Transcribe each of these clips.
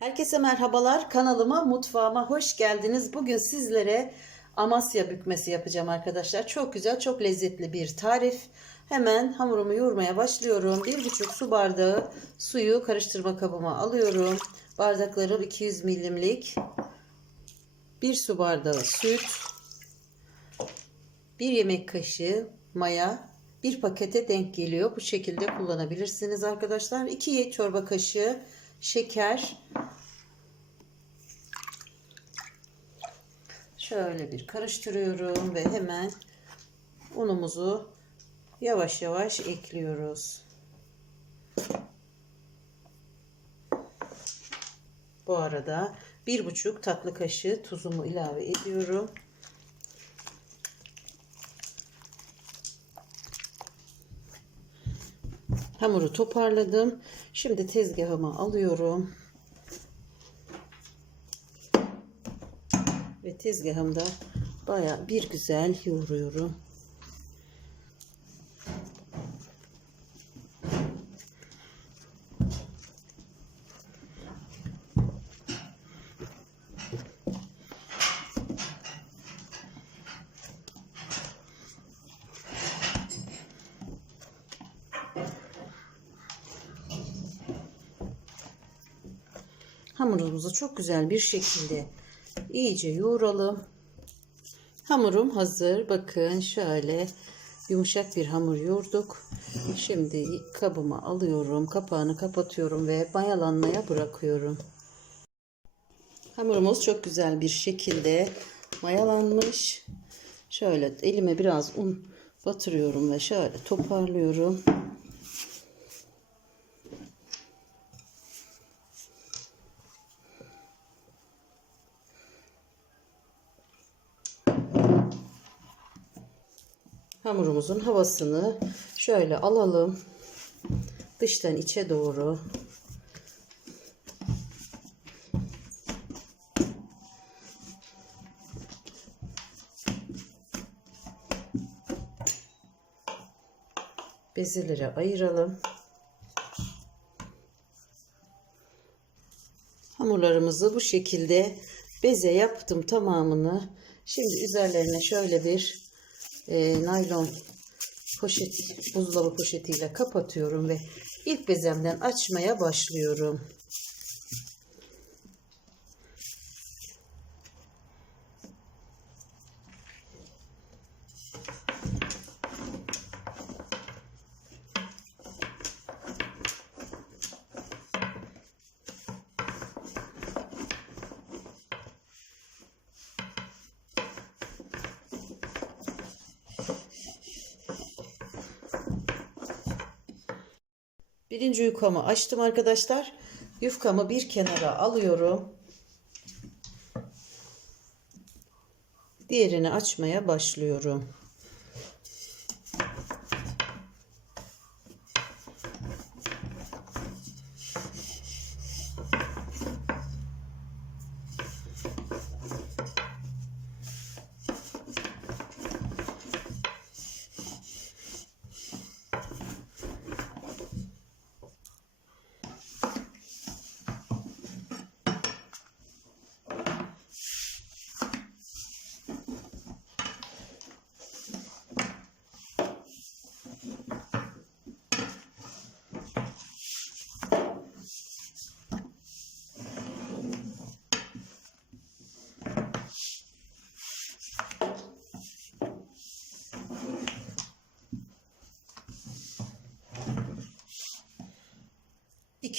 Herkese merhabalar. Kanalıma, mutfağıma hoş geldiniz. Bugün sizlere Amasya bükmesi yapacağım arkadaşlar. Çok güzel, çok lezzetli bir tarif. Hemen hamurumu yoğurmaya başlıyorum. 1,5 su bardağı suyu karıştırma kabıma alıyorum. Bardaklarım 200 milimlik. 1 su bardağı süt. 1 yemek kaşığı maya. Bir pakete denk geliyor. Bu şekilde kullanabilirsiniz arkadaşlar. 2 çorba kaşığı şeker. Şöyle bir karıştırıyorum ve hemen unumuzu yavaş yavaş ekliyoruz. Bu arada bir buçuk tatlı kaşığı tuzumu ilave ediyorum. Hamuru toparladım. Şimdi tezgahıma alıyorum. Tezgahımda baya bir güzel yoğuruyorum. Hamurumuzu çok güzel bir şekilde iyice yoğuralım. Hamurum hazır. Bakın şöyle yumuşak bir hamur yoğurduk. Şimdi kabıma alıyorum. Kapağını kapatıyorum ve mayalanmaya bırakıyorum. Hamurumuz çok güzel bir şekilde mayalanmış. Şöyle elime biraz un batırıyorum ve şöyle toparlıyorum. Hamurumuzun havasını şöyle alalım. Dıştan içe doğru. Bezelere ayıralım. Hamurlarımızı bu şekilde beze yaptım tamamını. Şimdi üzerlerine şöyle bir e, naylon poşet, buzdolabı poşetiyle kapatıyorum ve ilk bezemden açmaya başlıyorum. Birinci yufkamı açtım arkadaşlar. Yufkamı bir kenara alıyorum. Diğerini açmaya başlıyorum.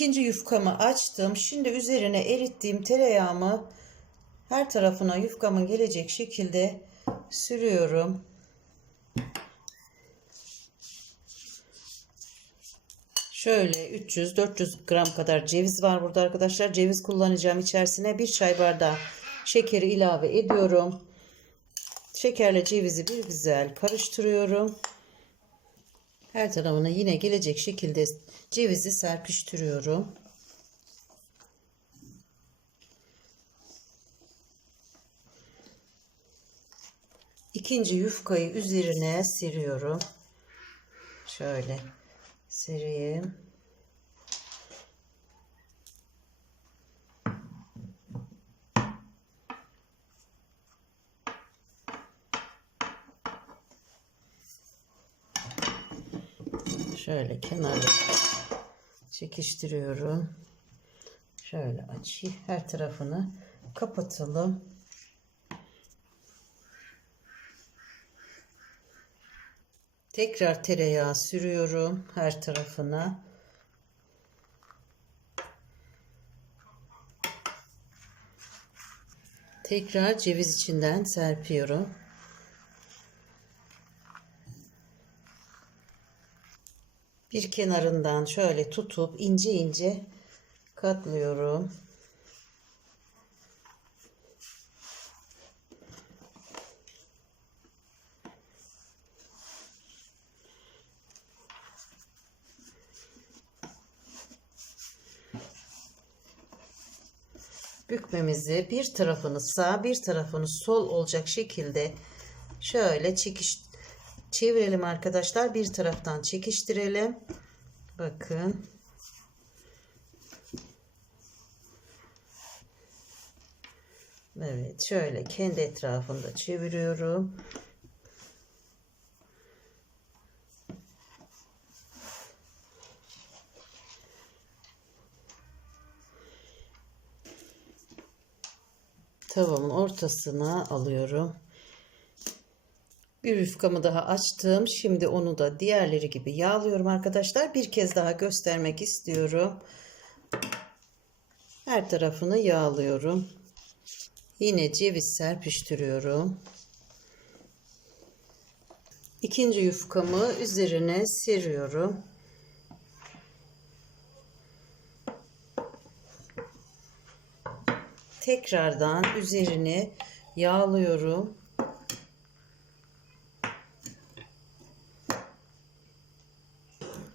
İkinci yufkamı açtım. Şimdi üzerine erittiğim tereyağımı her tarafına yufkamın gelecek şekilde sürüyorum. Şöyle 300-400 gram kadar ceviz var burada arkadaşlar. Ceviz kullanacağım. İçerisine bir çay bardağı şekeri ilave ediyorum. Şekerle cevizi bir güzel karıştırıyorum. Her tarafına yine gelecek şekilde cevizi serpiştiriyorum. İkinci yufkayı üzerine seriyorum. Şöyle sereyim. Şöyle kenara çekiştiriyorum. Şöyle açayım. Her tarafını kapatalım. Tekrar tereyağı sürüyorum her tarafına. Tekrar ceviz içinden serpiyorum. Bir kenarından şöyle tutup ince ince katlıyorum. bükmemizi bir tarafını sağ bir tarafını sol olacak şekilde şöyle çekiş çevirelim arkadaşlar. Bir taraftan çekiştirelim. Bakın. Evet şöyle kendi etrafında çeviriyorum. Tavamın ortasına alıyorum. Bir yufkamı daha açtım. Şimdi onu da diğerleri gibi yağlıyorum arkadaşlar. Bir kez daha göstermek istiyorum. Her tarafını yağlıyorum. Yine ceviz serpiştiriyorum. İkinci yufkamı üzerine seriyorum. tekrardan üzerini yağlıyorum.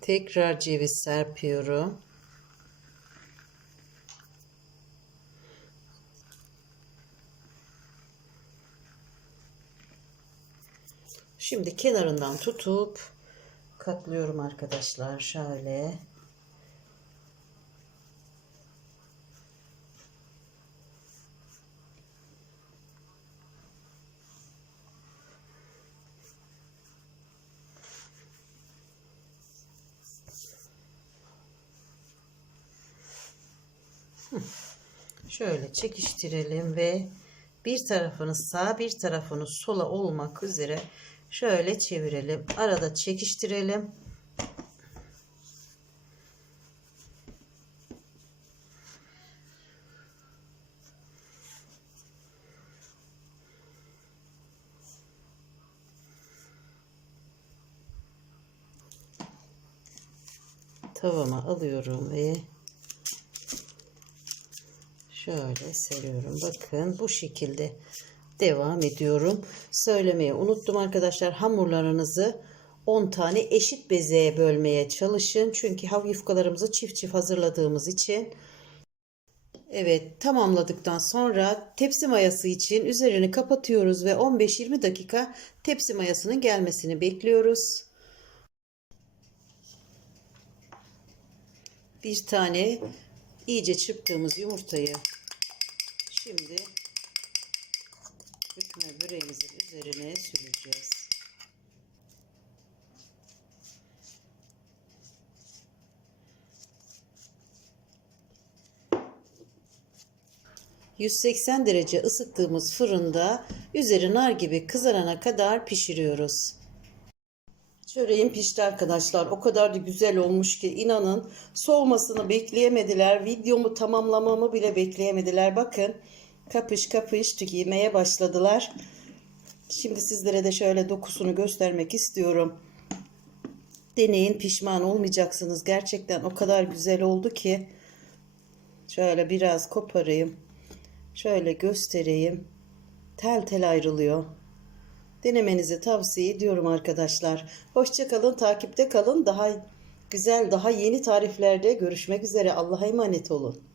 Tekrar ceviz serpiyorum. Şimdi kenarından tutup katlıyorum arkadaşlar şöyle. Şöyle çekiştirelim ve bir tarafını sağ bir tarafını sola olmak üzere şöyle çevirelim. Arada çekiştirelim. Tavama alıyorum ve Şöyle seriyorum. Bakın bu şekilde devam ediyorum. Söylemeyi unuttum arkadaşlar. Hamurlarınızı 10 tane eşit bezeye bölmeye çalışın. Çünkü hav yufkalarımızı çift çift hazırladığımız için. Evet tamamladıktan sonra tepsi mayası için üzerini kapatıyoruz ve 15-20 dakika tepsi mayasının gelmesini bekliyoruz. Bir tane iyice çırptığımız yumurtayı Şimdi bükme böreğimizin üzerine süreceğiz. ...180 derece ısıttığımız fırında... ...üzeri nar gibi kızarana kadar pişiriyoruz. Çöreğim pişti arkadaşlar. O kadar da güzel olmuş ki inanın soğumasını bekleyemediler. Videomu tamamlamamı bile bekleyemediler. Bakın kapış kapış tükemeye başladılar. Şimdi sizlere de şöyle dokusunu göstermek istiyorum. Deneyin pişman olmayacaksınız. Gerçekten o kadar güzel oldu ki. Şöyle biraz koparayım. Şöyle göstereyim. Tel tel ayrılıyor. Denemenizi tavsiye ediyorum arkadaşlar. Hoşçakalın, takipte kalın. Daha güzel, daha yeni tariflerde görüşmek üzere. Allah'a emanet olun.